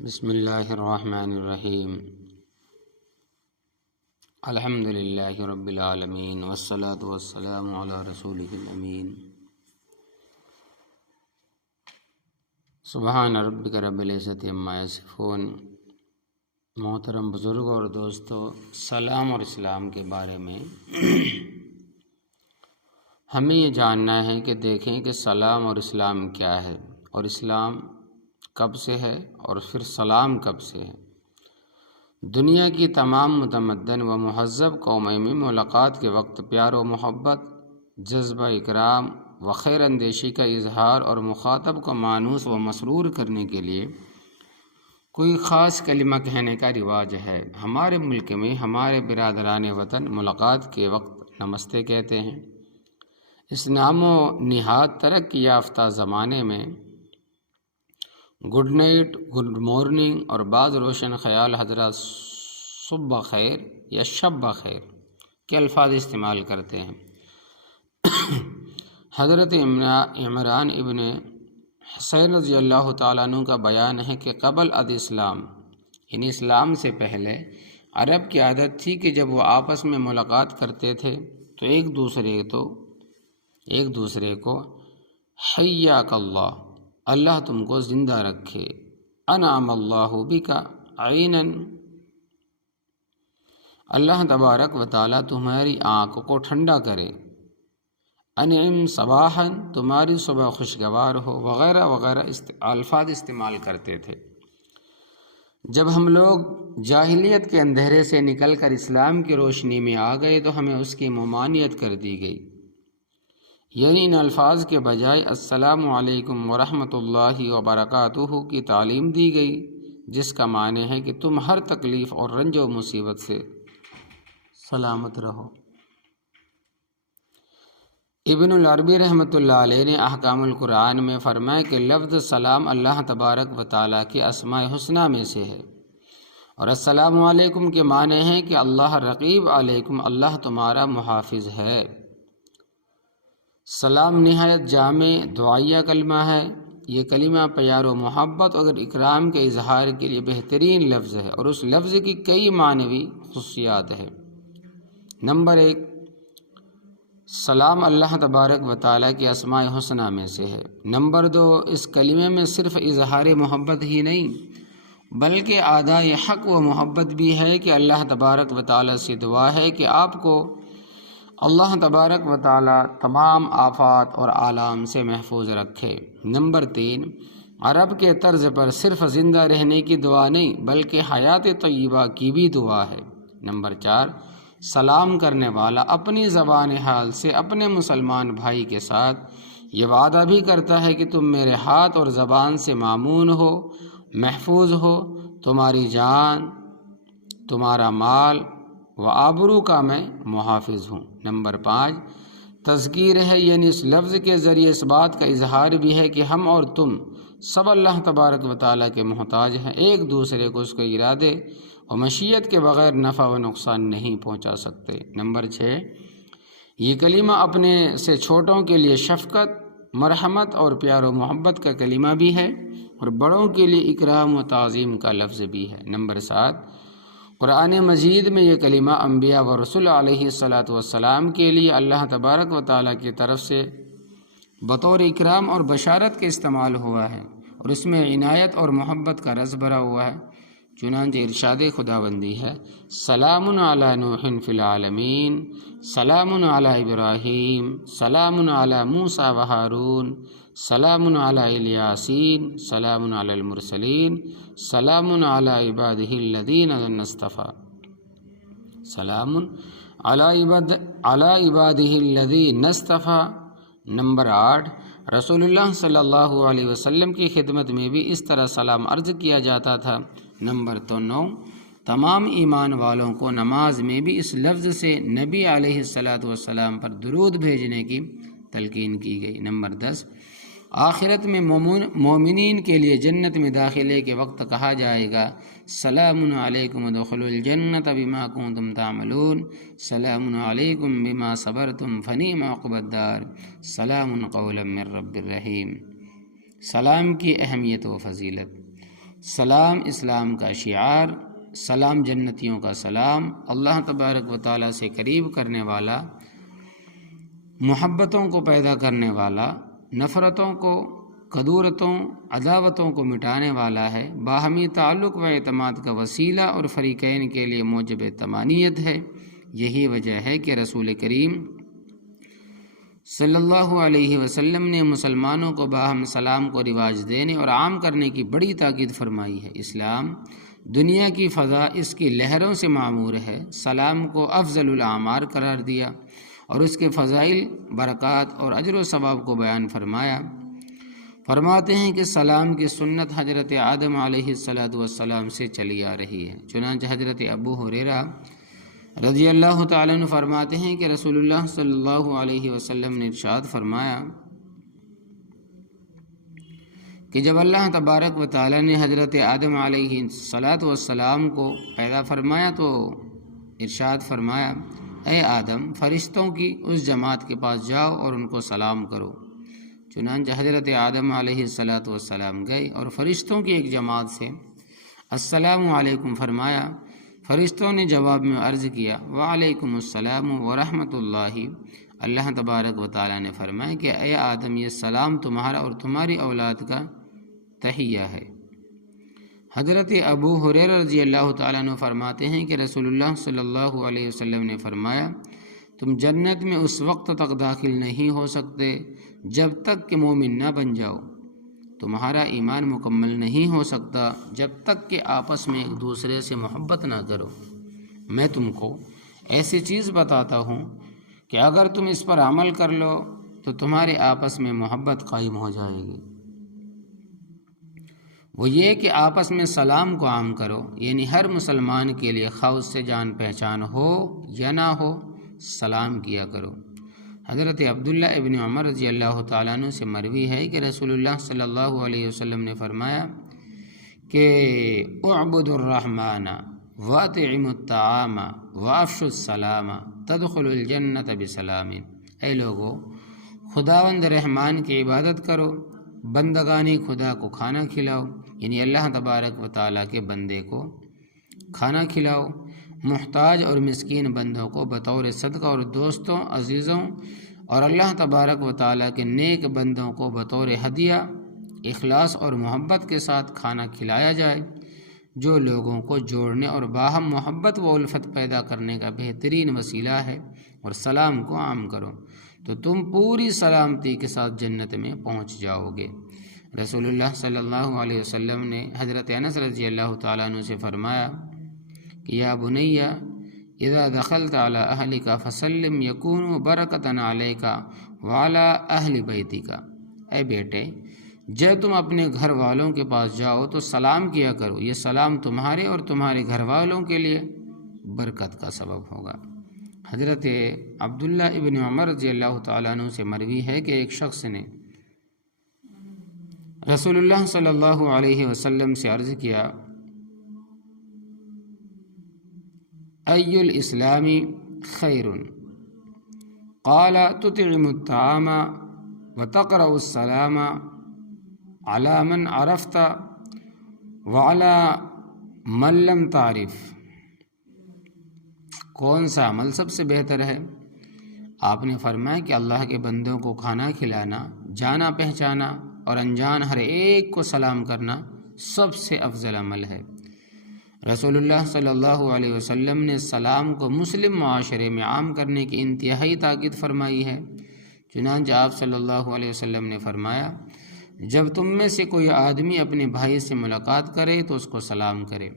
بسم اللہ الرحمن الرحیم الحمد للہ رب العالمین والصلاة والسلام علی رسولہ الامین سبحان ربک رب العزت عما یصفون۔ محترم بزرگوں اور دوستو، سلام اور اسلام کے بارے میں ہمیں یہ جاننا ہے کہ دیکھیں کہ سلام اور اسلام کیا ہے، اور اسلام کب سے ہے اور پھر سلام کب سے ہے۔ دنیا کی تمام متمدن و مہذب قوموں میں ملاقات کے وقت پیار و محبت، جذبہ اکرام و خیر اندیشی کا اظہار اور مخاطب کو مانوس و مسرور کرنے کے لیے کوئی خاص کلمہ کہنے کا رواج ہے۔ ہمارے ملک میں ہمارے برادران وطن ملاقات کے وقت نمستے کہتے ہیں۔ اس نام و نہاد ترقی یافتہ زمانے میں گڈ نائٹ، گڈ مارننگ اور بعض روشن خیال حضرات صبح خیر یا شب بخیر کے الفاظ استعمال کرتے ہیں۔ حضرت عمران ابن حسین رضی اللہ تعالیٰ عنہ کا بیان ہے کہ قبل الاسلام، یعنی اسلام سے پہلے عرب کی عادت تھی کہ جب وہ آپس میں ملاقات کرتے تھے تو ایک دوسرے کو حیاک اللہ، اللہ تم کو زندہ رکھے، انعم اللہ بک عینا، اللہ تبارک و تعالیٰ تمہاری آنکھ کو ٹھنڈا کرے، انعم صباحا، تمہاری صبح خوشگوار ہو، وغیرہ وغیرہ الفاظ استعمال کرتے تھے۔ جب ہم لوگ جاہلیت کے اندھیرے سے نکل کر اسلام کی روشنی میں آ گئے تو ہمیں اس کی ممانعت کر دی گئی، یعنی ان الفاظ کے بجائے السلام علیکم ورحمۃ اللہ وبرکاتہ کی تعلیم دی گئی، جس کا معنی ہے کہ تم ہر تکلیف اور رنج و مصیبت سے سلامت رہو۔ ابن العربی رحمۃ اللہ علیہ نے احکام القرآن میں فرمایا کہ لفظ سلام اللہ تبارک و تعالیٰ کے اسماء حسنی میں سے ہے، اور السلام علیکم کے معنی ہے کہ اللہ رقیب علیکم، اللہ تمہارا محافظ ہے۔ سلام نہایت جامع دعائیہ کلمہ ہے۔ یہ کلمہ پیار و محبت اور اکرام کے اظہار کے لیے بہترین لفظ ہے، اور اس لفظ کی کئی معنوی خصوصیات ہیں۔ نمبر 1، سلام اللہ تبارک و تعالیٰ کی اسماء حسنی میں سے ہے۔ نمبر 2، اس کلمے میں صرف اظہار محبت ہی نہیں بلکہ ادائے حق و محبت بھی ہے کہ اللہ تبارک و تعالیٰ سے دعا ہے کہ آپ کو اللہ تبارک و تعالیٰ تمام آفات اور آلام سے محفوظ رکھے۔ نمبر 3، عرب کے طرز پر صرف زندہ رہنے کی دعا نہیں بلکہ حیات طیبہ کی بھی دعا ہے۔ نمبر 4، سلام کرنے والا اپنی زبان حال سے اپنے مسلمان بھائی کے ساتھ یہ وعدہ بھی کرتا ہے کہ تم میرے ہاتھ اور زبان سے مامون ہو، محفوظ ہو، تمہاری جان، تمہارا مال و آبرو کا میں محافظ ہوں۔ نمبر 5، تذکیر ہے، یعنی اس لفظ کے ذریعے اس بات کا اظہار بھی ہے کہ ہم اور تم سب اللہ تبارک و تعالیٰ کے محتاج ہیں، ایک دوسرے کو اس کے ارادے اور مشیت کے بغیر نفع و نقصان نہیں پہنچا سکتے۔ نمبر 6، یہ کلمہ اپنے سے چھوٹوں کے لیے شفقت، مرحمت اور پیار و محبت کا کلمہ بھی ہے، اور بڑوں کے لیے اکرام و تعظیم کا لفظ بھی ہے۔ نمبر 7، قرآن مجید میں یہ کلمہ انبیاء و رسول علیہ السلام کے لیے اللہ تبارک و تعالیٰ کی طرف سے بطور اکرام اور بشارت کے استعمال ہوا ہے، اور اس میں عنایت اور محبت کا رس بھرا ہوا ہے۔ چنانچہ ارشاد خداوندی ہے، سلام علی نوح فی العالمین، سلام علی ابراہیم، سلام علی موسیٰ و ہارون، سلام علی الیاسین، سلام علی المرسلین، سلام علی عبادہ الذین اصطفیٰ، سلام علی عبادہ الذین اصطفیٰ۔ نمبر 8، رسول اللہ صلی اللہ علیہ وسلم کی خدمت میں بھی اس طرح سلام عرض کیا جاتا تھا۔ نمبر 9، تمام ایمان والوں کو نماز میں بھی اس لفظ سے نبی علیہ السلام پر درود بھیجنے کی تلقین کی گئی۔ نمبر 10، آخرت میں مومنین کے لیے جنت میں داخلے کے وقت کہا جائے گا، سلام علیکم ادخلوا الجنۃ بما کنتم تعملون، سلام علیکم بما صبرتم فنعم عقبی الدار، سلام قولا من رب الرحیم۔ سلام کی اہمیت و فضیلت۔ سلام اسلام کا شعار، سلام جنتیوں کا سلام، اللہ تبارک و تعالیٰ سے قریب کرنے والا، محبتوں کو پیدا کرنے والا، نفرتوں کو، کدورتوں، عداوتوں کو مٹانے والا ہے، باہمی تعلق و اعتماد کا وسیلہ اور فریقین کے لیے موجب طمانینت ہے۔ یہی وجہ ہے کہ رسول کریم صلی اللہ علیہ وسلم نے مسلمانوں کو باہم سلام کو رواج دینے اور عام کرنے کی بڑی تاکید فرمائی ہے۔ اسلام دنیا کی فضا اس کی لہروں سے معمور ہے، سلام کو افضل الاعمار قرار دیا اور اس کے فضائل، برکات اور اجر و ثواب کو بیان فرمایا۔ فرماتے ہیں کہ سلام کی سنت حضرت آدم علیہ السلام سے چلی آ رہی ہے۔ چنانچہ حضرت ابو ہریرہ رضی اللہ تعالیٰ عنہ فرماتے ہیں کہ رسول اللہ صلی اللہ علیہ وسلم نے ارشاد فرمایا کہ جب اللہ تبارک و تعالیٰ نے حضرت آدم علیہ السلام کو پیدا فرمایا تو ارشاد فرمایا، اے آدم، فرشتوں کی اس جماعت کے پاس جاؤ اور ان کو سلام کرو۔ چنانچہ حضرت آدم علیہ السلام گئے اور فرشتوں کی ایک جماعت سے السلام علیکم فرمایا۔ فرشتوں نے جواب میں عرض کیا وعلیکم السلام ورحمۃ اللہ۔ اللہ تبارک و تعالیٰ نے فرمایا کہ اے آدم، یہ سلام تمہارا اور تمہاری اولاد کا تحیہ ہے۔ حضرت ابو ہریرہ رضی اللہ تعالیٰ عنہ فرماتے ہیں کہ رسول اللہ صلی اللہ علیہ وسلم نے فرمایا، تم جنت میں اس وقت تک داخل نہیں ہو سکتے جب تک کہ مومن نہ بن جاؤ، تمہارا ایمان مکمل نہیں ہو سکتا جب تک کہ آپس میں ایک دوسرے سے محبت نہ کرو۔ میں تم کو ایسی چیز بتاتا ہوں کہ اگر تم اس پر عمل کر لو تو تمہارے آپس میں محبت قائم ہو جائے گی۔ وہ یہ کہ آپس میں سلام کو عام کرو، یعنی ہر مسلمان کے لیے خواہ اس سے جان پہچان ہو یا نہ ہو سلام کیا کرو۔ حضرت عبداللہ ابن عمر رضی اللہ تعالیٰ عنہ سے مروی ہے کہ رسول اللہ صلی اللہ علیہ وسلم نے فرمایا کہ اعبدوا الرحمن واطعموا الطعام وافشوا السلام تدخلوا الجنۃ بسلام۔ اے لوگو، خداوند رحمان کی عبادت کرو، بندگان خدا کو کھانا کھلاؤ، یعنی اللہ تبارک و تعالیٰ کے بندے کو کھانا کھلاؤ، محتاج اور مسکین بندوں کو بطور صدقہ اور دوستوں، عزیزوں اور اللہ تبارک و تعالیٰ کے نیک بندوں کو بطور ہدیہ اخلاص اور محبت کے ساتھ کھانا کھلایا جائے، جو لوگوں کو جوڑنے اور باہم محبت و الفت پیدا کرنے کا بہترین وسیلہ ہے، اور سلام کو عام کرو تو تم پوری سلامتی کے ساتھ جنت میں پہنچ جاؤ گے۔ رسول اللہ صلی اللہ علیہ وسلم نے حضرت انس رضی اللہ تعالیٰ عنہ سے فرمایا کہ یا بنی اذا دخلت علی اہلک فسلم یکونوا برکۃ علیک وعلی اہل بیتک۔ اے بیٹے، جب تم اپنے گھر والوں کے پاس جاؤ تو سلام کیا کرو، یہ سلام تمہارے اور تمہارے گھر والوں کے لیے برکت کا سبب ہوگا۔ حضرت عبداللہ ابن عمر رضی اللہ تعالیٰ عنہ سے مروی ہے کہ ایک شخص نے رسول اللہ صلی اللہ علیہ وسلم سے عرض کیا، ای الاسلام خیر؟ قال تطعم الطعام وتقرأ السلام على من عرفت وعلى من لم تعرف۔ کون سا عمل سب سے بہتر ہے؟ آپ نے فرمایا کہ اللہ کے بندوں کو کھانا کھلانا، جانا پہچانا اور انجان ہر ایک کو سلام کرنا سب سے افضل عمل ہے۔ رسول اللہ صلی اللہ علیہ وسلم نے سلام کو مسلم معاشرے میں عام کرنے کی انتہائی تاکید فرمائی ہے۔ چنانچہ آپ صلی اللہ علیہ وسلم نے فرمایا، جب تم میں سے کوئی آدمی اپنے بھائی سے ملاقات کرے تو اس کو سلام کرے،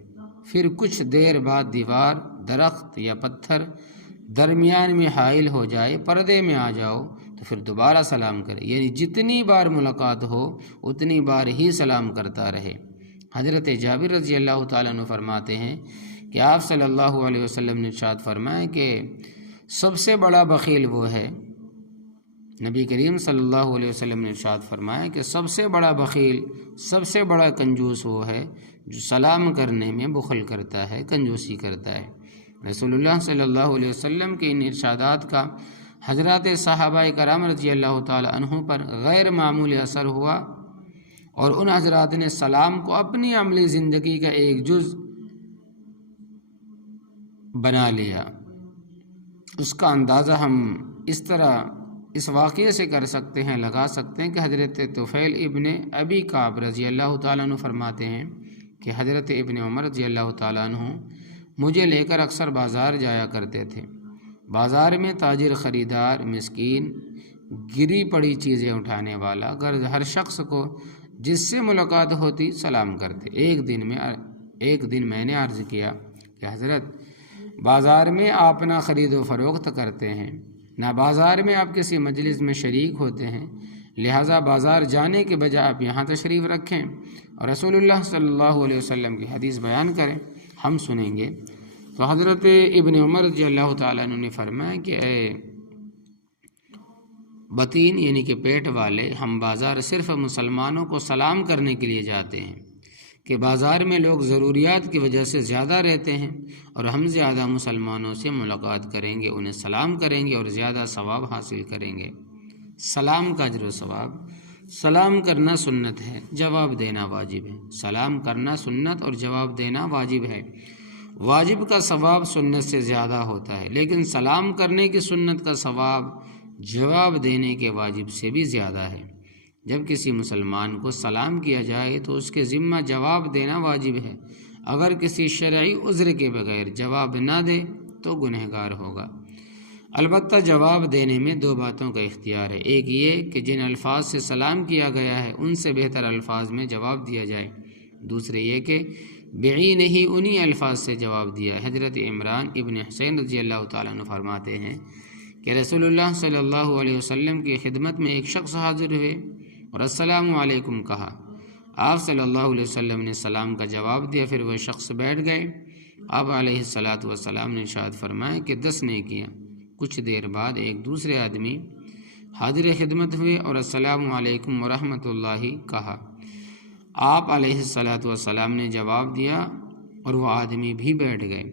پھر کچھ دیر بعد دیوار، درخت یا پتھر درمیان میں حائل ہو جائے، پردے میں آ جاؤ تو پھر دوبارہ سلام کرے، یعنی جتنی بار ملاقات ہو اتنی بار ہی سلام کرتا رہے۔ حضرت جابر رضی اللہ تعالیٰ عنہ فرماتے ہیں کہ آپ صلی اللہ علیہ وسلم نے ارشاد فرمایا کہ سب سے بڑا بخیل وہ ہے، نبی کریم صلی اللہ علیہ وسلم نے ارشاد فرمایا کہ سب سے بڑا بخیل، سب سے بڑا کنجوس وہ ہے جو سلام کرنے میں بخل کرتا ہے، کنجوسی کرتا ہے۔ رسول اللہ صلی اللہ علیہ وسلم کے ان ارشادات کا حضرات صحابہ کرام رضی اللہ تعالی عنہ پر غیر معمولی اثر ہوا اور ان حضرات نے سلام کو اپنی عملی زندگی کا ایک جز بنا لیا۔ اس کا اندازہ ہم اس طرح اس واقعے سے کر سکتے ہیں، لگا سکتے ہیں کہ حضرت طفیل ابن ابی کعب رضی اللہ تعالیٰ عنہ فرماتے ہیں کہ حضرت ابن عمر رضی اللہ تعالیٰ عنہ مجھے لے کر اکثر بازار جایا کرتے تھے۔ بازار میں تاجر، خریدار، مسکین، گری پڑی چیزیں اٹھانے والا، غرض ہر شخص کو جس سے ملاقات ہوتی سلام کرتے۔ ایک دن میں نے عرض کیا کہ حضرت، بازار میں آپ نہ خرید و فروخت کرتے ہیں، نہ بازار میں آپ کسی مجلس میں شریک ہوتے ہیں، لہٰذا بازار جانے کے بجائے آپ یہاں تشریف رکھیں اور رسول اللہ صلی اللہ علیہ وسلم کی حدیث بیان کریں، ہم سنیں گے۔ تو حضرت ابن عمر رضی اللہ تعالیٰ عنہ نے فرمایا کہ اے بطین یعنی کہ پیٹ والے، ہم بازار صرف مسلمانوں کو سلام کرنے کے لیے جاتے ہیں کہ بازار میں لوگ ضروریات کی وجہ سے زیادہ رہتے ہیں اور ہم زیادہ مسلمانوں سے ملاقات کریں گے، انہیں سلام کریں گے اور زیادہ ثواب حاصل کریں گے۔ سلام کا اجر و ثواب۔ سلام کرنا سنت ہے، جواب دینا واجب ہے۔ سلام کرنا سنت اور جواب دینا واجب ہے۔ واجب کا ثواب سنت سے زیادہ ہوتا ہے، لیکن سلام کرنے کی سنت کا ثواب جواب دینے کے واجب سے بھی زیادہ ہے۔ جب کسی مسلمان کو سلام کیا جائے تو اس کے ذمہ جواب دینا واجب ہے۔ اگر کسی شرعی عذر کے بغیر جواب نہ دے تو گنہگار ہوگا۔ البتہ جواب دینے میں دو باتوں کا اختیار ہے، ایک یہ کہ جن الفاظ سے سلام کیا گیا ہے ان سے بہتر الفاظ میں جواب دیا جائے، دوسرے یہ کہ بعین ہی انہی الفاظ سے جواب دیا۔ حضرت عمران ابن حسین رضی اللہ تعالیٰ عنہ فرماتے ہیں کہ رسول اللہ صلی اللہ علیہ وسلم کی خدمت میں ایک شخص حاضر ہوئے اور السلام علیکم کہا۔ آپ صلی اللہ علیہ وسلم نے سلام کا جواب دیا، پھر وہ شخص بیٹھ گئے۔ آپ علیہ الصلاۃ والسلام نے ارشاد فرمایا کہ 10 نیکیاں۔ کچھ دیر بعد ایک دوسرے آدمی حاضر خدمت ہوئے اور السلام علیکم ورحمۃ اللہ کہا۔ آپ علیہ الصلاۃ والسلام نے جواب دیا اور وہ آدمی بھی بیٹھ گئے۔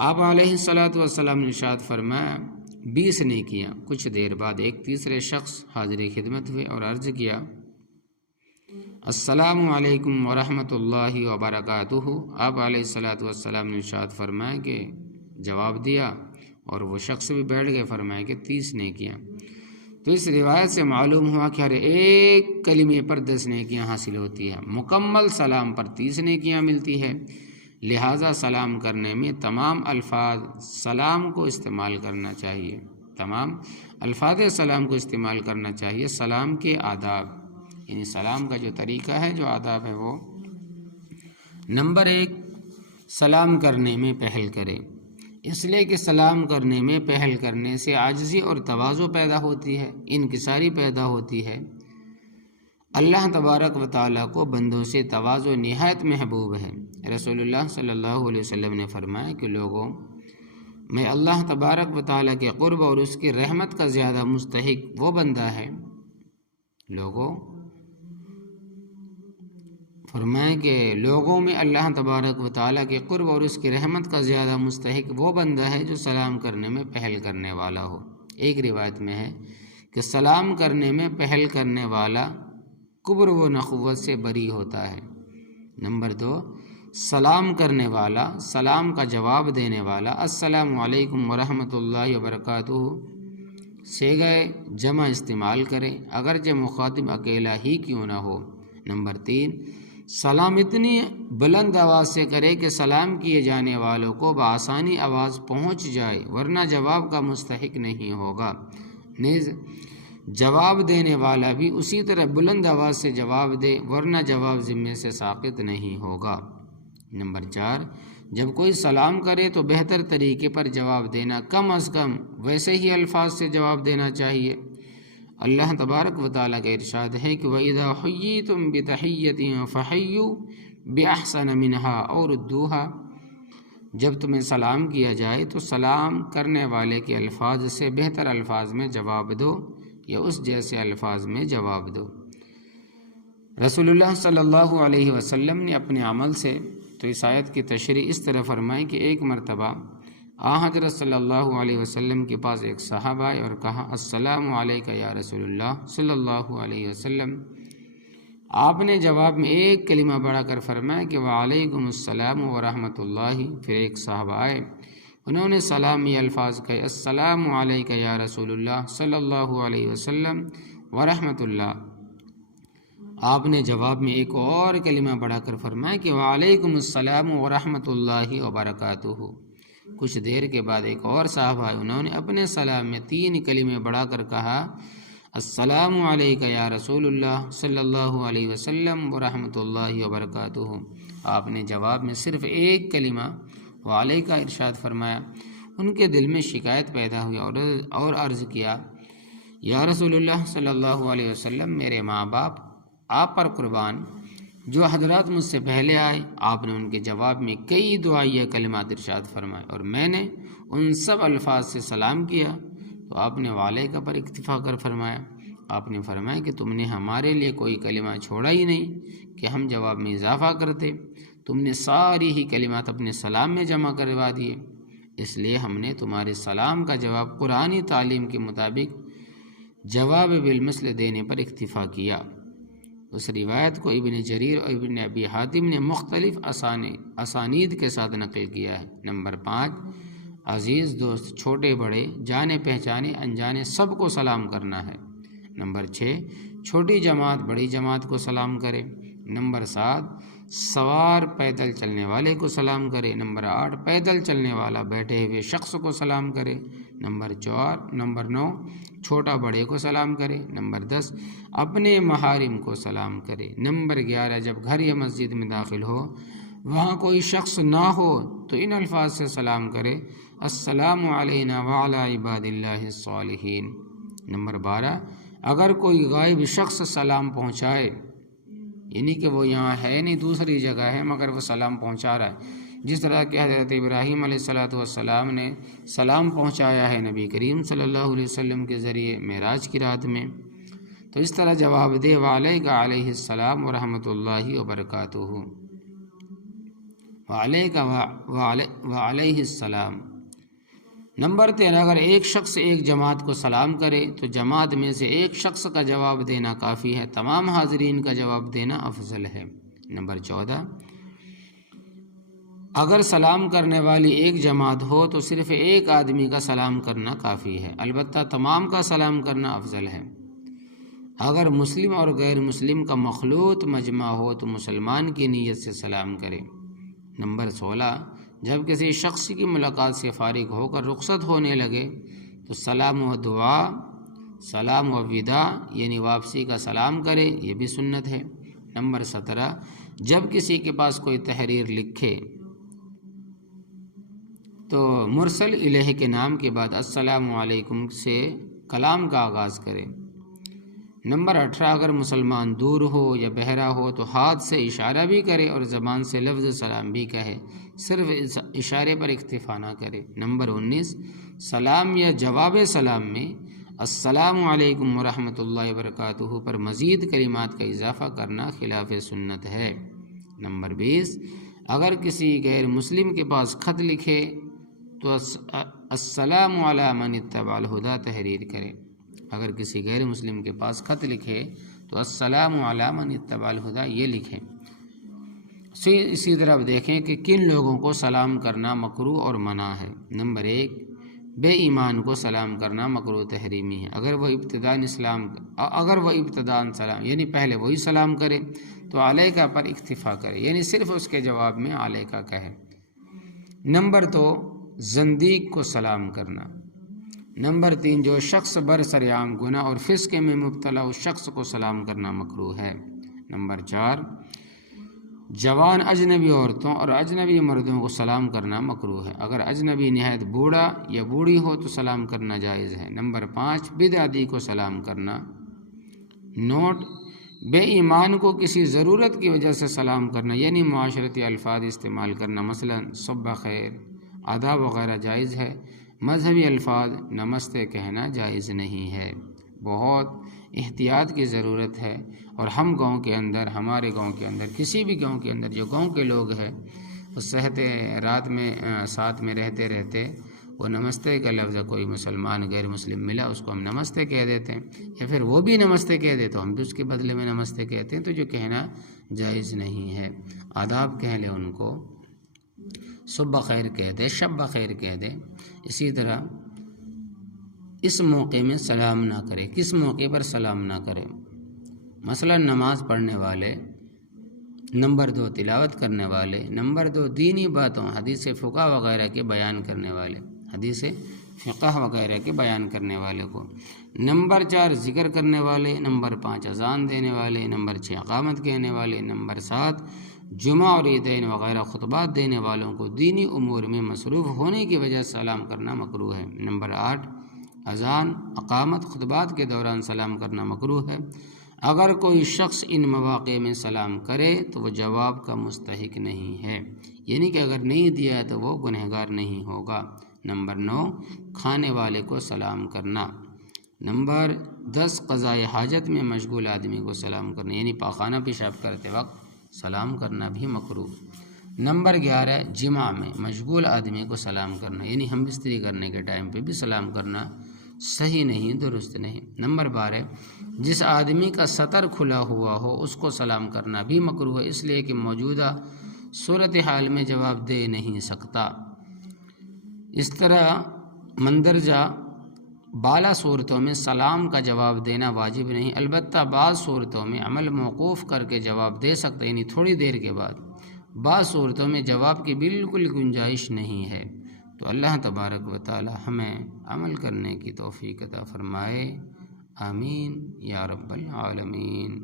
آپ علیہ الصلاۃ والسلام نے ارشاد فرمایا 20 نیکیاں۔ کچھ دیر بعد ایک تیسرے شخص حاضر خدمت ہوئے اور عرض کیا السلام علیکم ورحمۃ اللہ وبرکاتہ۔ آپ علیہ الصلاۃ والسلام نے ارشاد فرمایا کہ جواب دیا اور وہ شخص بھی بیٹھ گئے، فرمایا کہ 30 نیکیاں۔ تو اس روایت سے معلوم ہوا کہ ہر ایک کلمے پر 10 نیکیاں حاصل ہوتی ہیں، مکمل سلام پر 30 نیکیاں ملتی ہے۔ لہٰذا سلام کرنے میں تمام الفاظ سلام کو استعمال کرنا چاہیے، تمام الفاظ سلام کو استعمال کرنا چاہیے۔ سلام کے آداب، یعنی سلام کا جو طریقہ ہے، جو آداب ہے، وہ نمبر 1 سلام کرنے میں پہل کرے، اس لیے کہ سلام کرنے میں پہل کرنے سے عاجزی اور تواضع پیدا ہوتی ہے، انکساری پیدا ہوتی ہے۔ اللہ تبارک و تعالیٰ کو بندوں سے تواضع نہایت محبوب ہے۔ رسول اللہ صلی اللہ علیہ وسلم نے فرمایا کہ لوگوں میں اللہ تبارک و تعالیٰ کے قرب اور اس کی رحمت کا زیادہ مستحق وہ بندہ ہے، فرمایا کہ لوگوں میں اللہ تبارک و تعالیٰ کے قرب اور اس کی رحمت کا زیادہ مستحق وہ بندہ ہے جو سلام کرنے میں پہل کرنے والا ہو۔ ایک روایت میں ہے کہ سلام کرنے میں پہل کرنے والا کبر و نخوت سے بری ہوتا ہے۔ نمبر 2 سلام کرنے والا، سلام کا جواب دینے والا السلام علیکم ورحمۃ اللہ وبرکاتہ صیغہ جمع استعمال کرے، اگرچہ مخاطب اکیلا ہی کیوں نہ ہو۔ نمبر 3 سلام اتنی بلند آواز سے کرے کہ سلام کیے جانے والوں کو بآسانی آواز پہنچ جائے، ورنہ جواب کا مستحق نہیں ہوگا۔ نیز جواب دینے والا بھی اسی طرح بلند آواز سے جواب دے، ورنہ جواب ذمے سے ساقط نہیں ہوگا۔ نمبر 4 جب کوئی سلام کرے تو بہتر طریقے پر جواب دینا، کم از کم ویسے ہی الفاظ سے جواب دینا چاہیے۔ اللہ تبارک و تعالیٰ کا ارشاد ہے کہ وَإِذَا حُيِّيتُم بِتَحِيَّةٍ فَحَيُّوا بِأَحْسَنَ مِنْهَا أَوْ رُدُّوهَا، جب تمہیں سلام کیا جائے تو سلام کرنے والے کے الفاظ سے بہتر الفاظ میں جواب دو یا اس جیسے الفاظ میں جواب دو۔ رسول اللہ صلی اللہ علیہ وسلم نے اپنے عمل سے تو اس آیت کی تشریح اس طرح فرمائی کہ ایک مرتبہ حضرت صلی اللہ علیہ وسلم کے پاس ایک صحابہ آئے اور کہا السلام علیکہ یا رسول اللہ صلی اللہ علیہ وسلم۔ آپ نے جواب میں ایک کلمہ بڑھا کر فرمایا کہ وعلیکم السلام ورحمۃ اللہ۔ پھر ایک صاحب آئے، انہوں نے سلامی الفاظ کہے، السلام علیک یا رسول اللہ صلی اللہ علیہ وسلم ورحمۃ اللہ۔ آپ نے جواب میں ایک اور کلمہ بڑھا کر فرمایا کہ وعلیکم السلام ورحمۃ اللہ وبرکاتہ۔ کچھ دیر کے بعد ایک اور صاحب آئے، انہوں نے اپنے سلام میں 3 کلمے بڑھا کر کہا، السلام علیک یا رسول اللہ صلی اللہ علیہ وسلم ورحمۃ اللہ وبرکاتہ۔ آپ نے جواب میں صرف ایک کلمہ وعلیک ارشاد فرمایا۔ ان کے دل میں شکایت پیدا ہوئی اور عرض کیا، یا رسول اللہ صلی اللہ علیہ وسلم، میرے ماں باپ آپ پر قربان، جو حضرات مجھ سے پہلے آئے آپ نے ان کے جواب میں کئی دعائیہ کلمات ارشاد فرمائے اور میں نے ان سب الفاظ سے سلام کیا تو آپ نے وعلیک پر اکتفا کر فرمایا۔ آپ نے فرمایا کہ تم نے ہمارے لیے کوئی کلمہ چھوڑا ہی نہیں کہ ہم جواب میں اضافہ کرتے، تم نے ساری ہی کلمات اپنے سلام میں جمع کروا دیے، اس لیے ہم نے تمہارے سلام کا جواب قرآنی تعلیم کے مطابق جواب بالمثل دینے پر اکتفا کیا۔ اس روایت کو ابن جریر اور ابن ابی حاتم نے مختلف اسانید کے ساتھ نقل کیا ہے۔ نمبر 5، عزیز دوست چھوٹے بڑے جانے پہچانے انجانے سب کو سلام کرنا ہے۔ نمبر 6، چھوٹی جماعت بڑی جماعت کو سلام کرے۔ نمبر 7، سوار پیدل چلنے والے کو سلام کرے۔ نمبر 8، پیدل چلنے والا بیٹھے ہوئے شخص کو سلام کرے۔ نمبر 9، چھوٹا بڑے کو سلام کرے۔ نمبر 10، اپنے محارم کو سلام کرے۔ نمبر 11، جب گھر یا مسجد میں داخل ہو وہاں کوئی شخص نہ ہو تو ان الفاظ سے سلام کرے، السلام علینا وعلی عباد اللہ الصالحین۔ نمبر 12، اگر کوئی غائب شخص سلام پہنچائے، یعنی کہ وہ یہاں ہے نہیں دوسری جگہ ہے مگر وہ سلام پہنچا رہا ہے، جس طرح کہ حضرت ابراہیم علیہ السلام نے سلام پہنچایا ہے نبی کریم صلی اللہ علیہ وسلم کے ذریعے معراج کی رات میں، تو اس طرح جواب دے وعلیک علیہ السلام ورحمۃ اللہ وبرکاتہ، وعلیک وعلیہ السلام۔ نمبر 13، اگر ایک شخص ایک جماعت کو سلام کرے تو جماعت میں سے ایک شخص کا جواب دینا کافی ہے، تمام حاضرین کا جواب دینا افضل ہے۔ نمبر 14، اگر سلام کرنے والی ایک جماعت ہو تو صرف ایک آدمی کا سلام کرنا کافی ہے، البتہ تمام کا سلام کرنا افضل ہے۔ اگر مسلم اور غیر مسلم کا مخلوط مجمع ہو تو مسلمان کی نیت سے سلام کرے۔ نمبر 16، جب کسی شخص کی ملاقات سے فارغ ہو کر رخصت ہونے لگے تو سلام و دعا، سلام و وداع یعنی واپسی کا سلام کرے، یہ بھی سنت ہے۔ نمبر 17، جب کسی کے پاس کوئی تحریر لکھے تو مرسل الیہ کے نام کے بعد السلام علیکم سے کلام کا آغاز کرے۔ نمبر 18، اگر مسلمان دور ہو یا بہرا ہو تو ہاتھ سے اشارہ بھی کرے اور زبان سے لفظ سلام بھی کہے، صرف اشارے پر اکتفا نہ کرے۔ نمبر 19، سلام یا جواب سلام میں السلام علیکم ورحمۃ اللہ وبرکاتہ پر مزید کلمات کا اضافہ کرنا خلاف سنت ہے۔ نمبر 20، اگر کسی غیر مسلم کے پاس خط لکھے تو السلام علی من اتبع الہدی تحریر کرے۔ اگر کسی غیر مسلم کے پاس خط لکھے تو السلام علی من اتبع الہدی یہ لکھیں۔ اسی طرح دیکھیں کہ کن لوگوں کو سلام کرنا مکروہ اور منع ہے۔ نمبر 1، بے ایمان کو سلام کرنا مکروہ تحریمی ہے۔ اگر وہ ابتداءً سلام یعنی پہلے وہی سلام کرے تو علیکہ پر اکتفا کرے، یعنی صرف اس کے جواب میں علیکہ کہے۔ نمبر 2، زندیق کو سلام کرنا۔ نمبر 3، جو شخص برسریام گناہ اور فسق میں مبتلا اس شخص کو سلام کرنا مکروہ ہے۔ نمبر 4، جوان اجنبی عورتوں اور اجنبی مردوں کو سلام کرنا مکروہ ہے، اگر اجنبی نہایت بوڑھا یا بوڑھی ہو تو سلام کرنا جائز ہے۔ نمبر 5، بدعتی کو سلام کرنا۔ نوٹ: بے ایمان کو کسی ضرورت کی وجہ سے سلام کرنا یعنی معاشرتی الفاظ استعمال کرنا، مثلا صبح خیر، آداب وغیرہ جائز ہے، مذہبی الفاظ نمستے کہنا جائز نہیں ہے۔ بہت احتیاط کی ضرورت ہے، اور ہم گاؤں کے اندر، ہمارے گاؤں کے اندر، کسی بھی گاؤں کے اندر جو گاؤں کے لوگ ہیں وہ رات میں ساتھ میں رہتے وہ نمستے کا لفظ کوئی مسلمان غیر مسلم ملا اس کو ہم نمستے کہہ دیتے ہیں، یا پھر وہ بھی نمستے کہہ دے تو ہم بھی اس کے بدلے میں نمستے کہتے ہیں، تو جو کہنا جائز نہیں ہے۔ آداب کہہ لے ان کو، صبح بخیر کہہ دے، شب بخیر کہہ دے۔ اسی طرح اس موقع میں سلام نہ کرے۔ کس موقع پر سلام نہ کرے؟ مثلا نماز پڑھنے والے، نمبر 2 تلاوت کرنے والے، نمبر 2 دینی باتوں حدیث فقہ وغیرہ کے بیان کرنے والے، حدیث فقہ وغیرہ کے بیان کرنے والے کو، نمبر 4 ذکر کرنے والے، نمبر 5 اذان دینے والے، نمبر 6 اقامت کہنے والے، نمبر 7 جمعہ اور عیدین وغیرہ خطبات دینے والوں کو دینی امور میں مصروف ہونے کی وجہ سے سلام کرنا مکروہ ہے۔ نمبر 8 اذان، اقامت، خطبات کے دوران سلام کرنا مکروہ ہے۔ اگر کوئی شخص ان مواقع میں سلام کرے تو وہ جواب کا مستحق نہیں ہے، یعنی کہ اگر نہیں دیا تو وہ گنہگار نہیں ہوگا۔ نمبر 9 کھانے والے کو سلام کرنا۔ نمبر 10 قضائے حاجت میں مشغول آدمی کو سلام کرنا، یعنی پاخانہ پیشاب کرتے وقت سلام کرنا بھی مکروہ۔ نمبر 11 جمعہ میں مشغول آدمی کو سلام کرنا، یعنی ہم بستری کرنے کے ٹائم پہ بھی سلام کرنا صحیح نہیں، درست نہیں۔ نمبر 12 جس آدمی کا سطر کھلا ہوا ہو اس کو سلام کرنا بھی مکروہ ہے، اس لیے کہ موجودہ صورتحال میں جواب دے نہیں سکتا۔ اس طرح مندرجہ بالا صورتوں میں سلام کا جواب دینا واجب نہیں، البتہ بعض صورتوں میں عمل موقوف کر کے جواب دے سکتا ہے، یعنی تھوڑی دیر کے بعد۔ بعض صورتوں میں جواب کی بالکل گنجائش نہیں ہے۔ تو اللہ تبارک و تعالی ہمیں عمل کرنے کی توفیق عطا فرمائے، آمین یا رب العالمین۔